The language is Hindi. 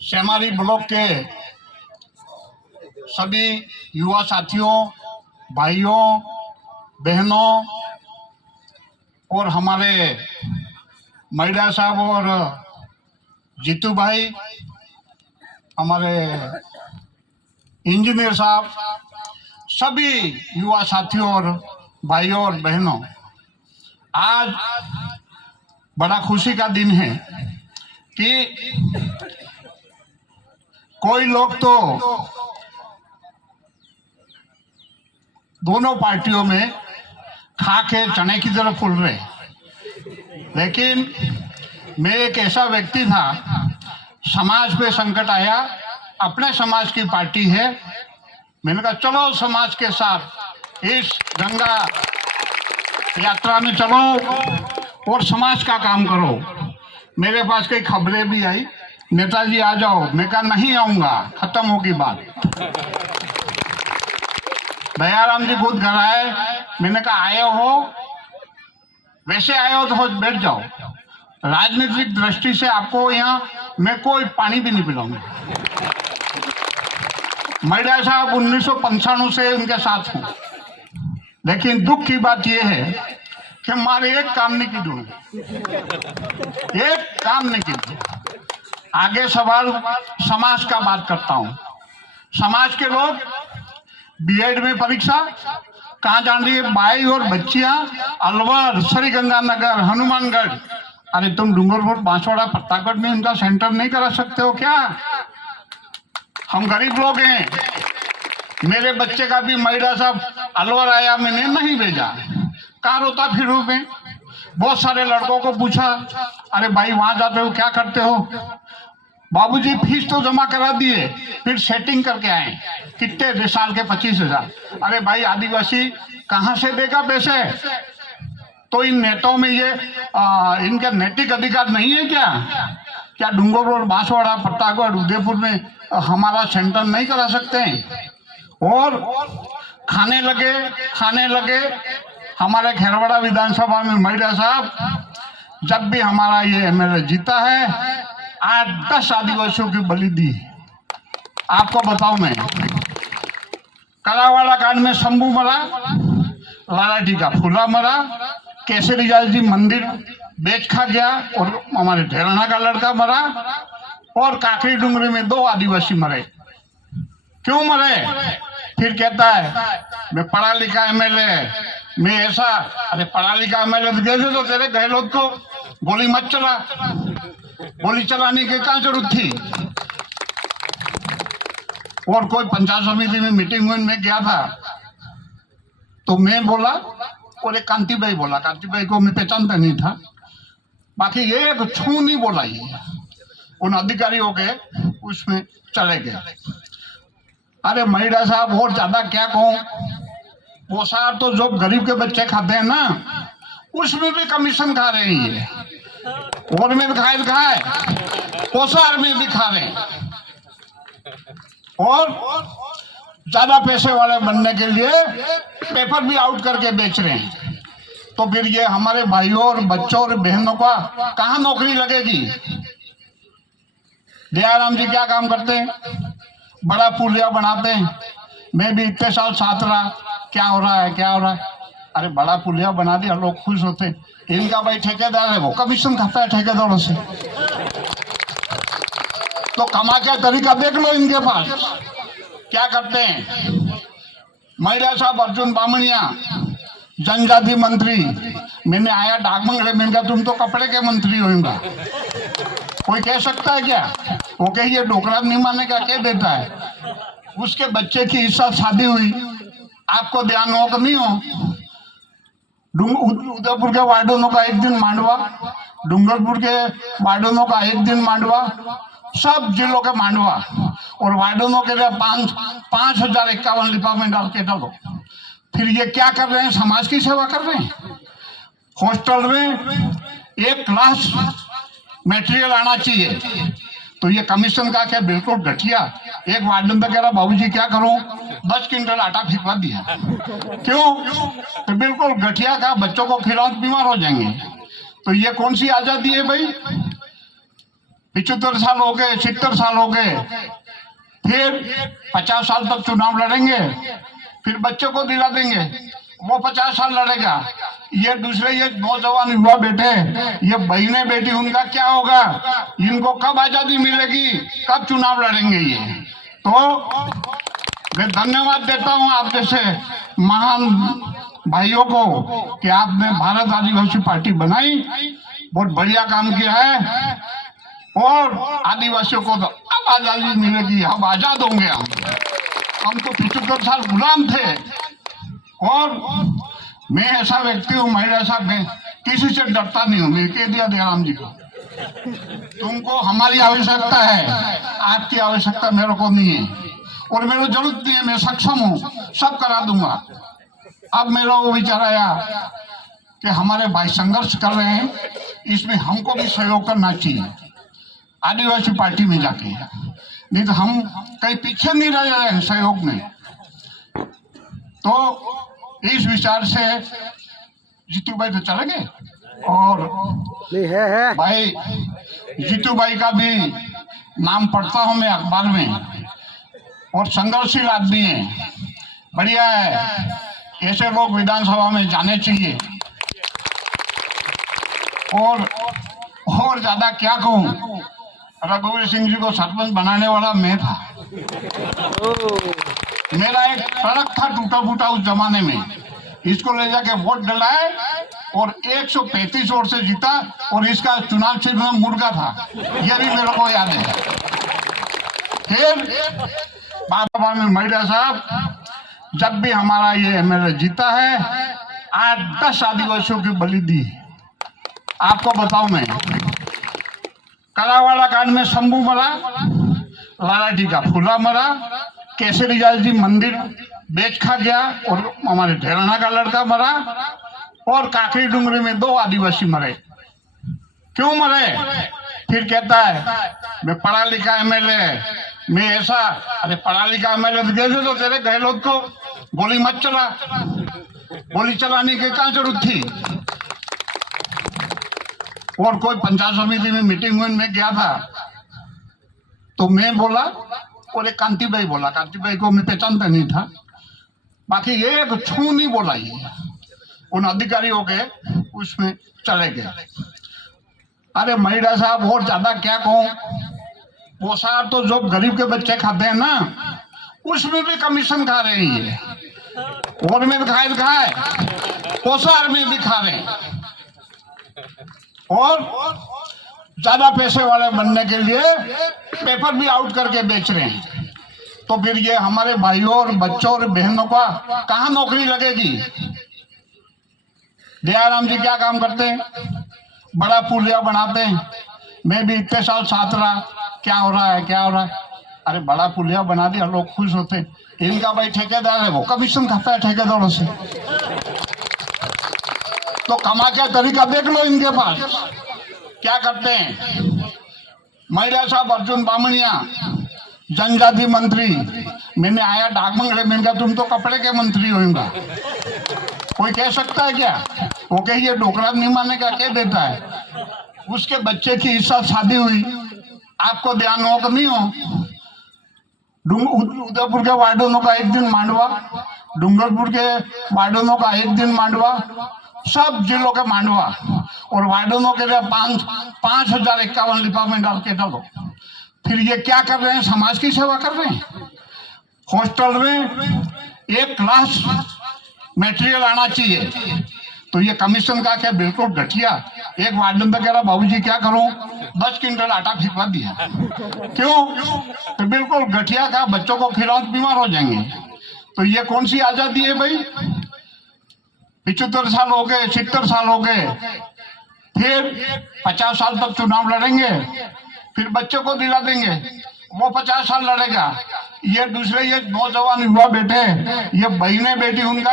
सेमारी ब्लॉक के सभी युवा साथियों, भाइयों, बहनों और हमारे मैडा साहब और जीतू भाई, हमारे इंजीनियर साहब, सभी युवा साथियों और भाइयों और बहनों, आज बड़ा खुशी का दिन है कि कोई लोग तो दोनों पार्टियों में खा के चने की तरह फूल रहे, लेकिन मैं एक ऐसा व्यक्ति था, समाज पे संकट आया, अपने समाज की पार्टी है, मैंने कहा चलो समाज के साथ इस गंगा यात्रा में चलो और समाज का काम करो। मेरे पास कई खबरें भी आई, नेताजी आ जाओ, मैं कहा नहीं आऊंगा, खत्म होगी बात। दयाराम जी खुद घर आए, मैंने कहा आए हो, वैसे आए हो तो बैठ जाओ, राजनीतिक दृष्टि से आपको यहाँ मैं कोई पानी भी नहीं पिलाऊंगा। मैडा साहब 1995 से उनके साथ हूँ, लेकिन दुख की बात यह है कि हमारे एक काम नहीं की दूंगा, एक काम नहीं की। आगे सवाल समाज का बात करता हूँ। समाज के लोग बीएड में परीक्षा कहाँ जान रही है, भाई और बच्चियां अलवर, श्रीगंगानगर, हनुमानगढ़। अरे तुम डूंगरपुर, बांसवाड़ा, प्रतापगढ़ में इनका सेंटर नहीं करा सकते हो क्या? हम गरीब लोग हैं। मेरे बच्चे का भी मैडा साहब अलवर आया, मैंने नहीं भेजा, कहाँ रोता फिरूं मैं। बहुत सारे लड़कों को पूछा, अरे भाई वहां जाते हो क्या करते हो? बाबूजी फीस तो जमा करा दिए, फिर सेटिंग करके आए। कितने साल के? 25,000। अरे भाई आदिवासी कहाँ से देगा पैसे? तो इन नेताओं में ये इनका नैतिक अधिकार नहीं है क्या? क्या डूंगरपुर, बांसवाड़ा, प्रतापगढ़, उदयपुर में हमारा सेंटर नहीं करा सकते हैं? और खाने लगे हमारे खैरवाड़ा विधानसभा में मैडा साहब, जब भी हमारा ये एमएलए जीता है 8-10 आदिवासियों की बलि दी। आपको बताऊं मैं, कलावाड़ा कांड में शंभू मरा, लालाटी का फूला मरा, केसरीलाल जी मंदिर बेच खा गया, और हमारे ढेराना का लड़का मरा, और काकरी डूंगरी में 2 आदिवासी मरे। क्यों मरे? फिर कहता है मैं पढ़ा लिखा एमएलए, मैं ऐसा। अरे पढ़ा लिखा एमएलए तो तेरे गहलोत को गोली मत चला, गोली चलाने की क्या जरूरत थी? और कोई पंचायत समिति में मीटिंग में मैं गया था, तो मैं बोला और एक कांति भाई बोला, कांति भाई को मैं पहचानता नहीं था, बाकी ये छू नहीं बोला। ये उन अधिकारियों के उसमें चले गए। अरे मैडा साहब और ज्यादा क्या कहूं, वो साहब तो जो गरीब के बच्चे खाते हैं ना, उसमें भी कमीशन खा रहे हैं ये, और में भी खाए, पोसार में भी खा रहे हैं, और ज्यादा पैसे वाले बनने के लिए पेपर भी आउट करके बेच रहे हैं। तो फिर ये हमारे भाइयों और बच्चों और बहनों का कहाँ नौकरी लगेगी? दयाराम जी क्या काम करते हैं? बड़ा पुलिया बनाते हैं। मैं भी इतने साल साथ रहा, क्या हो रहा है? अरे बड़ा पुलिया बना दिया, लोग खुश होते। इनका भाई ठेकेदार है, वो कमीशन खाता है ठेकेदारों से। तो कमा का तरीका देख लो इनके पास क्या करते हैं। मैडा साहब अर्जुन बामणिया, जनजाति मंत्री, मैंने आया डाकमंगले, मैंने कहा तुम तो कपड़े के मंत्री होगा, कोई कह सकता है क्या? वो कहिए डोकरा नहीं माने का कह देता है। उसके बच्चे की इस साल शादी हुई, आपको ध्यान हो कि नहीं हो? उदयपुर के वार्डोनों का एक दिन मांडवा, डूंगरपुर के वार्डोनों का एक दिन मांडवा, सब जिलों के मांडवा, और वार्डोनों के लिए 5,051 लिफाफे डाल के डालो। फिर ये क्या कर रहे हैं? समाज की सेवा कर रहे हैं। हॉस्टल में 1 क्लास मटेरियल आना चाहिए, तो ये कमीशन का क्या बिल्कुल घटिया। एक वार्डन तो कह रहा बाबूजी क्या करूं, 10 क्विंटल आटा फिरवा दिया। क्यों? तो बिल्कुल घटिया का, बच्चों को खिलाओ बीमार हो जाएंगे। तो ये कौन सी आजादी है भाई? 75 साल हो गए, 70 साल हो गए, फिर 50 साल तक चुनाव लड़ेंगे, फिर बच्चों को दिला देंगे, वो 50 साल लड़ेगा। ये दूसरे ये नौजवान युवा बेटे, ये बहने बेटी, उनका क्या होगा? इनको कब आजादी मिलेगी, कब चुनाव लड़ेंगे ये? तो मैं धन्यवाद देता हूं आप जैसे महान भाइयों को कि आपने भारत आदिवासी पार्टी बनाई, बहुत बढ़िया काम किया है। और आदिवासियों को तो अब आजादी मिलेगी, अब आजाद होंगे हम तो 75 साल गुलाम थे। और मैं ऐसा व्यक्ति हूँ, महिला साहब, मैं किसी से डरता नहीं हूँ। मैं कह दिया दयाराम जी को, तुमको हमारी आवश्यकता है, आपकी आवश्यकता मेरे को नहीं है, और मेरे को जरूरत नहीं है, मैं सक्षम हूँ, सब करा दूंगा। अब मेरा वो विचार आया कि हमारे भाई संघर्ष कर रहे हैं, इसमें हमको भी सहयोग करना चाहिए आदिवासी पार्टी में जाके, नहीं तो हम कहीं पीछे नहीं रह रहे हैं सहयोग में। तो इस विचार से जीतू भाई तो चले गए, और है भाई जीतू भाई का भी नाम पढ़ता हूं मैं अखबार में, और संघर्षशील आदमी है, बढ़िया है। ऐसे लोग विधानसभा में जाने चाहिए। और ज्यादा क्या कहूं, रघुवीर सिंह जी को सरपंच बनाने वाला मैं था। मेरा एक सड़क था टूटा फूटा उस जमाने में, इसको ले जाके वोट डलाए और 135 वोट से जीता, और इसका चुनाव चिन्ह में मुर्गा था, यह भी मेरे को याद है। फिर बाबा में महिला साहब, जब भी हमारा ये एमएलए जीता है 8-10 आदिवासियों की बलि दी। आपको बताऊं मैं, कलावाड़ा कांड में शंभू मरा, लालाटी का फूला मरा, केसरीलाल जी मंदिर बेच खा गया, और हमारे ढेराना का लड़का मरा, और काकरी डूंगरी में 2 आदिवासी मरे। क्यों मरे? फिर कहता है मैं पढ़ा लिखा एमएलए, मैं ऐसा। अरे पढ़ा लिखा एमएलए तो तेरे गहलोत को गोली मत चला, गोली चलाने की क्या जरूरत थी? और कोई पंचायत समिति में मीटिंग में गया था, तो मैं बोला, और एक कांति भाई बोला, कांति भाई को मैं पहचानता नहीं था, बाकी ये छू नहीं बोला। ये उन अधिकारियों के उसमें चले गए। अरे महिला साहब, और ज्यादा क्या कहूं, वो साहब तो जो गरीब के बच्चे खाते हैं ना, उसमें भी कमीशन खा रहे हैं ये, और में भी खाए, पोसार में भी खा रहे हैं, और ज्यादा पैसे वाले बनने के लिए पेपर भी आउट करके बेच रहे हैं। तो फिर ये हमारे भाइयों और बच्चों और बहनों का कहाँ नौकरी लगेगी? दयाराम जी क्या काम करते हैं? बड़ा पुलिया बनाते हैं। मैं भी इतने साल साथ रहा, क्या हो रहा है, क्या हो रहा है? अरे बड़ा पुलिया बना दिया, लोग खुश होते। इनका भाई ठेकेदार है, वो कमीशन खाता है ठेकेदारों से। तो कमा के तरीका देख लो इनके पास क्या करते हैं। महिला साहब अर्जुन बामणिया, जनजाति मंत्री, मैंने आया डाकमंगले, मैंने कहा तुम तो कपड़े के मंत्री होगा, कोई कह सकता है क्या? वो कहिए डोकरा नहीं माने का कह देता है। उसके बच्चे की इस साल शादी हुई, आपको ध्यान हो कि नहीं हो? उदयपुर के वार्डोनों का एक दिन मांडवा, डूंगरपुर के वार्डोनों का एक दिन मांडवा, सब जिलों के मांडवा, और वार्डोनों के लिए 5,051 लिफाफे डाल के डालो। फिर ये क्या कर रहे हैं? समाज की सेवा कर रहे हैं। हॉस्टल में 1 क्लास मटेरियल आना चाहिए, तो ये कमीशन का क्या बिल्कुल घटिया। एक वार्डन तो कह रहा बाबूजी क्या करूं, 10 क्विंटल आटा खिलवा दिया। क्यों? तो बिल्कुल घटिया का, बच्चों को खिलाओ बीमार हो जाएंगे। तो ये कौन सी आजादी है भाई? 75 साल हो गए, 70 साल हो गए, फिर 50 साल तक चुनाव लड़ेंगे, फिर बच्चों को दिला देंगे, वो 50 साल लड़ेगा। ये दूसरे ये नौजवान युवा बेटे, ये बहने बेटी, उनका